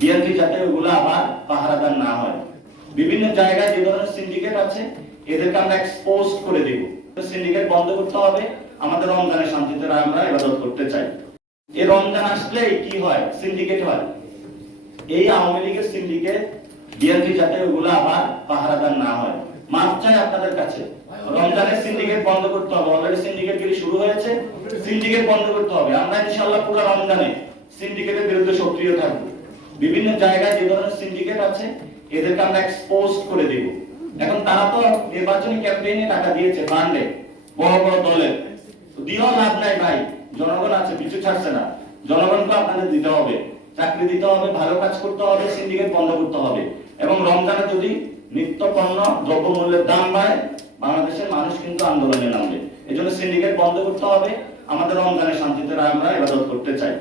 BNP যাতে ওগুলো আবার পাহারাদার না হয়। বিভিন্ন জায়গায় যে ধরনের সিন্ডিকেট আছে এদেরকে আমরা এক্সপোজ করে দেব। সিন্ডিকেট বন্ধ করতে হবে। আমাদের রমজানের শান্তিতে আমরা ইবাদত করতে চাই। এই রমজান আসলেই কি হয়? সিন্ডিকেট হয়। এই আওয়ামী লীগের সিন্ডিকেট বিএনপি যাতে ওগুলো আবার পাহারাদার না হয়। মাফ চাই আপনাদের কাছে। রমজানের সিন্ডিকেট বন্ধ করতে হবে। অলরেডি সিন্ডিকেট গিরি শুরু হয়েছে। সিন্ডিকেট বন্ধ করতে হবে। আমরা ইনশাআল্লাহ পুরো রমজানে সিন্ডিকেটের বিরুদ্ধে সক্রিয় থাকব। বিভিন্ন জায়গায় যে ধরনের সিন্ডিকেট আছে এদেরকে আমরা এক্সপোজ করে দেব। এখন তারা তো নির্বাচনী ক্যাম্পেইনে টাকা দিয়েছে ফান্ডে, বড় বড় দলের। দিয়েও লাভ নাই ভাই, জনগণ আছে, পিছু ছাড়ছে না। জনগণকে আপনাদের দিতে হবে, চাকরি দিতে হবে, ভালো কাজ করতে হবে, সিন্ডিকেট বন্ধ করতে হবে। এবং রমজানে যদি নিত্য পণ্য দ্রব্যমূল্যের দাম বাড়ে, বাংলাদেশের মানুষ কিন্তু আন্দোলনে নামবে। এজন্য সিন্ডিকেট বন্ধ করতে হবে। আমাদের রমজানের শান্তিতে আমরা ইবাদত করতে চাই।